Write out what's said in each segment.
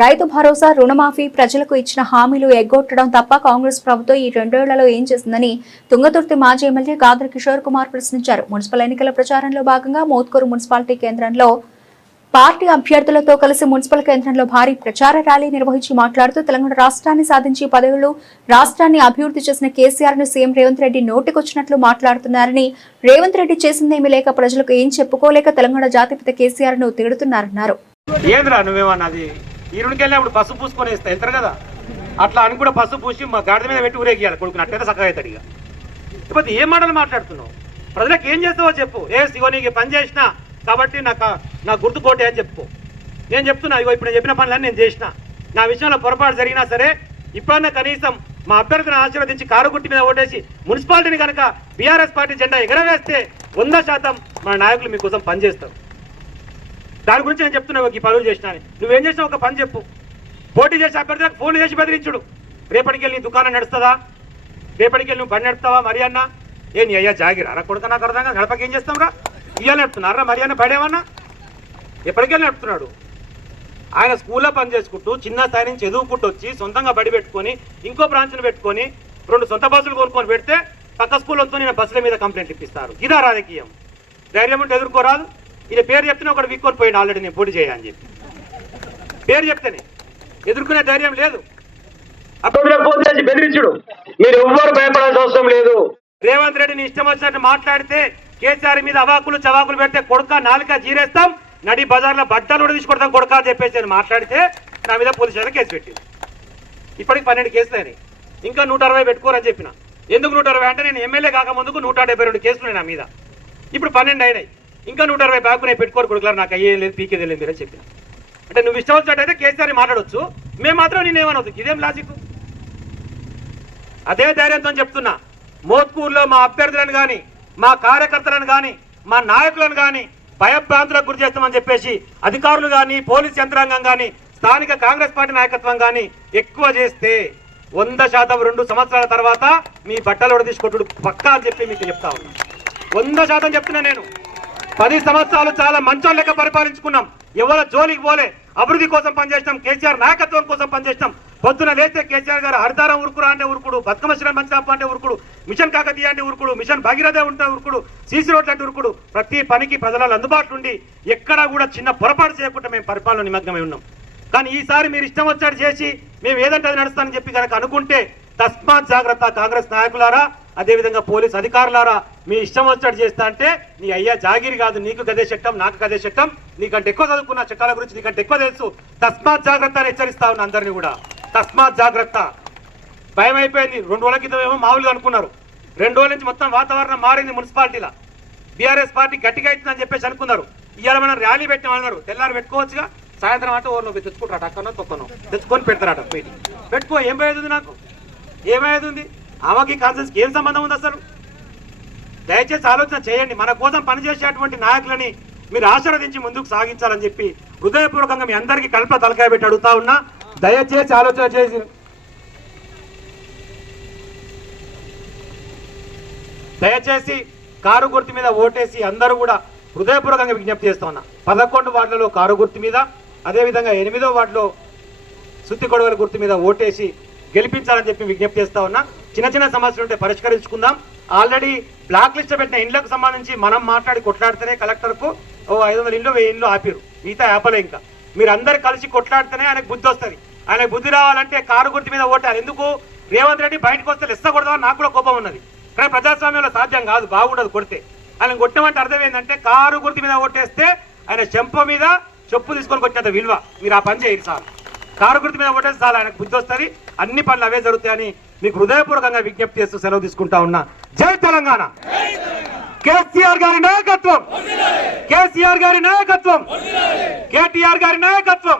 రైతు భరోసా, రుణమాఫీ, ప్రజలకు ఇచ్చిన హామీలు ఎగ్గొట్టడం తప్ప కాంగ్రెస్ ప్రభుత్వం ఈ 2 ఏళ్లలో ఏం చేసిందని తుంగతుర్తి మాజీ ఎమ్మెల్యే గాదర్ కిషోర్ కుమార్ ప్రశ్నించారు. మున్సిపల్ ఎన్నికల ప్రచారంలో భాగంగా మోత్కూరు మున్సిపాలిటీ కేంద్రంలో పార్టీ అభ్యర్థులతో కలిసి మున్సిపల్ కేంద్రంలో భారీ ప్రచార ర్యాలీ నిర్వహించి మాట్లాడుతూ తెలంగాణ రాష్ట్రాన్ని సాధించి 10 ఏళ్లు రాష్ట్రాన్ని అభివృద్ధి చేసిన కేసీఆర్ ను సీఎం రేవంత్ రెడ్డి నోటికొచ్చినట్లు మాట్లాడుతున్నారని, రేవంత్ రెడ్డి చేసిందేమీ లేక ప్రజలకు ఏం చెప్పుకోలేక తెలంగాణ జాతిపిత కేసీఆర్ ను తిడుతున్నారన్నారు. ఈ రెండుకెళ్ళినప్పుడు పసుపు పూసుకొని వేస్తా వెళ్తారు కదా, అట్లా అని కూడా పసుపు పూసి మా గాడి మీద పెట్టి ఊరేగియాలి కొడుకుని, అట్లయితే చక్కగా అవుతాడు. ఇక లేకపోతే ఏం మాటలు మాట్లాడుతున్నావు? ప్రజలకు ఏం చేస్తావో చెప్పు. ఇగో నీకు పని చేసినా కాబట్టి నా గుర్తు కోటే అని చెప్పు. నేను చెప్తున్నా, ఇగో ఇప్పుడు నేను చెప్పిన పనులన్నీ నేను చేసిన. నా విషయంలో పొరపాటు జరిగినా సరే ఇప్పుడన్నా కనీసం మా అభ్యర్థిని ఆశీర్వదించి కారుగుట్టి మీద ఓటేసి మున్సిపాలిటీని కనుక బీఆర్ఎస్ పార్టీ జెండా ఎగరవేస్తే 100% మన నాయకులు మీకోసం పనిచేస్తారు. దాని గురించి నేను చెప్తున్నా, ఈ పనులు చేసినా. నువ్వేం చేసినా ఒక పని చెప్పు. పోటీ చేసి అభ్యర్థులకు ఫోన్ చేసి బెదిరించుడు. రేపటికెళ్ళి నీ దుకాణం నడుస్తుందా? రేపటికెళ్ళి నువ్వు బండి నడుస్తావా? మరి అన్న నీ అయ్యా జాగిరా అలా కొడుక నాకు అర్థంగా గడపకి ఏం చేస్తాం రా? ఇయ్యాలి నడుతున్నారా? మరి అన్న పడేమన్నా ఎప్పటికెళ్ళి నడుపుతున్నాడు. ఆయన స్కూల్లో పని చేసుకుంటూ చిన్న స్థాయి నుంచి చదువుకుంటూ వచ్చి సొంతంగా బడి పెట్టుకొని ఇంకో బ్రాంచ్ను పెట్టుకొని 2 సొంత బస్సులు కొనుక్కొని పెడితే పక్క స్కూళ్ళతో నేను బస్సుల మీద కంప్లైంట్ ఇప్పిస్తారు. ఇదా రాజకీయం? ధైర్యం ఉంటే ఎదుర్కోరాదు. ఈయన పేరు చెప్తేనే ఒకటి వీక్కొని పోయింది ఆల్రెడీ, నేను పోటీ చేయని చెప్పి పేరు చెప్తేనే ఎదుర్కొనే ధైర్యం లేదు. అప్పుడు ఫోన్ చేసి బెదిరించుడు. మీరు ఎవ్వరు భయపడాల్సిన అవసరం లేదు. రేవంత్ రెడ్డిని ఇష్టం వచ్చినట్టు మాట్లాడితే కేసీఆర్ మీద అవాకులు చవాకులు పెడితే కొడుక నాలుక జీరేస్తాం, నడి బజార్లో బట్టలు కూడా తీసుకొడతాం కొడుక అని చెప్పేసి అని మాట్లాడితే నా మీద పోలీసు స్టేషన్ కేసు పెట్టింది. ఇప్పటికి 12 కేసులు అయినాయి. ఇంకా 160 పెట్టుకోరని చెప్పిన. ఎందుకు 160 అంటే నేను ఎమ్మెల్యే కాకముందుకు 172 కేసులు నా మీద, ఇప్పుడు 12 అయినాయి. ఇంకా 160 బ్యాగునే పెట్టుకోరు కొడుకులారు, నాకు అయ్యే లేదు పీకేది లేదు అని చెప్పిన. అంటే నువ్వు ఇష్టం వచ్చినట్టయితే కేసీఆర్ మాట్లాడవచ్చు, మేము మాత్రం నేనేమనవద్దు. ఇదేం లాజిక్? అదే ధైర్యంతో చెప్తున్నా, మోత్కూరులో మా అభ్యర్థులను కానీ మా కార్యకర్తలను కానీ మా నాయకులను కానీ భయభ్రాంతులకు గురి చేస్తామని చెప్పేసి అధికారులు కానీ పోలీస్ యంత్రాంగం కానీ స్థానిక కాంగ్రెస్ పార్టీ నాయకత్వం కానీ ఎక్కువ చేస్తే 100% 2 సంవత్సరాల తర్వాత మీ బట్టలు కూడా తీసుకొట్టుడు పక్కా అని చెప్పి మీకు చెప్తా ఉన్నా. 100% చెప్తున్నా నేను. 10 సంవత్సరాలు చాలా మంచోళ్ళ లెక్క పరిపాలించుకున్నాం. ఎవరో జోలికి పోలే, అభివృద్ధి కోసం పనిచేసినాం, కేసీఆర్ నాయకత్వం కోసం పనిచేసినాం. పొద్దున లేస్తే కేసీఆర్ గారు హరితారం ఉరుకురా అంటే ఉరుకుడు, బతుకమ్మ శ్రీరామ్ మంచిరాప అంటే ఉరుకుడు, మిషన్ కాకతీయ అంటే ఉరుకుడు, మిషన్ భగీరథ ఉంటే ఉరుకుడు, సీసీ రోడ్లు అంటే ఉరుకుడు. ప్రతి పనికి ప్రజలలో అందుబాటులో ఉండి ఎక్కడా కూడా చిన్న పొరపాటు చేయకుండా మేము పరిపాలన నిమగ్నమై ఉన్నాం. కానీ ఈసారి మీరు ఇష్టం వచ్చాడు చేసి మేము ఏదంటే అది నడుస్తానని చెప్పి కనుక అనుకుంటే తస్మాత్ జాగ్రత్త కాంగ్రెస్ నాయకులారా, అదేవిధంగా పోలీస్ అధికారులారా. మీ ఇష్టం వచ్చాడు చేస్తా అంటే నీ అయ్యా జాగిరి కాదు, నీకు గదే చట్టం నాకు గదే చట్టం, నీకంటే ఎక్కువ చదువుకున్న చట్టాల గురించి నీకంటే ఎక్కువ తెలుసు. తస్మాత్ జాగ్రత్త అని హెచ్చరిస్తా ఉన్నా అందరినీ కూడా. తస్మాత్ జాగ్రత్త. భయం అయిపోయింది. 2 రోజుల క్రితం ఏమో మామూలుగా అనుకున్నారు, 2 రోజుల నుంచి మొత్తం వాతావరణం మారింది మున్సిపాలిటీలో. బీఆర్ఎస్ పార్టీ గట్టిగా అవుతుందని చెప్పేసి అనుకున్నారు. ఇవాళ మనం ర్యాలీ పెట్టామన్నారు. తెల్లారు పెట్టుకోవచ్చుగా, సాయంత్రం అంటే ఓర్లో తెచ్చుకుంటారట, అక్కడో తొక్కనో తెచ్చుకొని పెడతారట. పెట్టుకో, ఏం పోయేది నాకు? ఏమయ్యేది ఉంది? ఆమెకి కాన్సెన్స్కి ఏం సంబంధం ఉంది అసలు? దయచేసి ఆలోచన చేయండి. మన కోసం పనిచేసేటువంటి నాయకులని మీరు ఆశీర్వదించి ముందుకు సాగించాలని చెప్పి హృదయపూర్వకంగా మీ అందరికీ కల్ప తలకాయ పెట్టి అడుగుతా ఉన్నా. దయచేసి ఆలోచన చేసి దయచేసి కారు గుర్తు మీద ఓటేసి అందరూ కూడా హృదయపూర్వకంగా విజ్ఞప్తి చేస్తా ఉన్నా. 11 వార్డులలో కారు గుర్తు మీద, అదేవిధంగా 8వ వార్డులో సుత్తి కొడవల గుర్తు మీద ఓటేసి గెలిపించాలని చెప్పి విజ్ఞప్తి చేస్తా ఉన్నా. చిన్న చిన్న సమస్యలు ఉంటే పరిష్కరించుకుందాం. ఆల్రెడీ బ్లాక్ లిస్ట్ పెట్టిన ఇండ్లకు సంబంధించి మనం మాట్లాడి కొట్లాడితేనే కలెక్టర్కు 500 ఇండ్లు 1000 ఇండ్లు ఆపిరు, మిగతా ఆపలే. ఇంకా మీరు అందరు కలిసి కొట్లాడితేనే ఆయనకు బుద్ధి వస్తుంది. ఆయనకు బుద్ధి రావాలంటే కారు గుర్తు మీద ఓటాలి. ఎందుకు? రేవంత్ రెడ్డి బయటకు వస్తే లెస్తకూడదామని నాకు కూడా కోపం ఉన్నది, కానీ ప్రజాస్వామ్యంలో సాధ్యం కాదు, బాగుండదు కొడితే. ఆయన కొట్టమంటే అర్థం ఏంటంటే కారు గుర్తు మీద ఓటేస్తే ఆయన చెంప మీద చెప్పు తీసుకొని కొట్టినంత విలువ. మీరు ఆ పని చేయరు సార్. కారు గుర్తు మీద ఓటేస్తే చాలా ఆయనకు బుద్ధి వస్తుంది, అన్ని పనులు అవే జరుగుతాయని మీకు హృదయపూర్వకంగా విజ్ఞప్తి చేస్తూ సెలవు తీసుకుంటా ఉన్నా. జై తెలంగాణ! కేసీఆర్ గారి నాయకత్వం, కేసీఆర్ గారి నాయకత్వం, కేటీఆర్ గారి నాయకత్వం.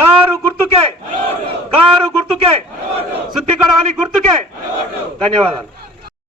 కారు గుర్తుకే, కారు గుర్తుకే, సుత్తి కొడవలి గుర్తుకే. ధన్యవాదాలు.